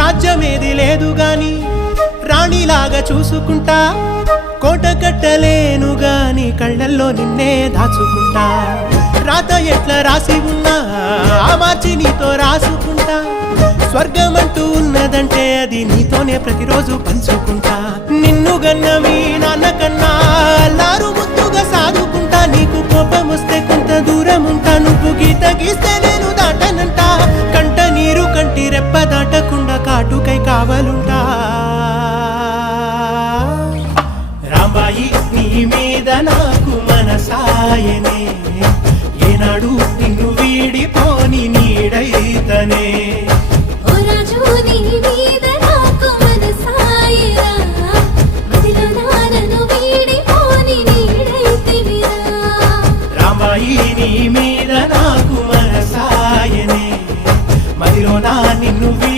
రాజ్యమేది లేదు గాని రాణిలాగా చూసుకుంటా కోట కట్టలేను గాని కళ్ళల్లో నిన్నే దాచుకుంటా రాత ఎట్లా రాసి ఉన్నా మార్చి నీతో రాసుకుంటా స్వర్గం అంటూ ఉన్నదంటే అది నీతోనే ప్రతిరోజు పంచుకుంటా నిన్ను గన్నమీ కావలుడా రాంబాయి నీ మీద నాకు మనసాయనే ఏనాడు నిన్ను వీడిపోని నీడైతనే నీ మీద నాకు మనసాయనే మదిలో నా నిన్ను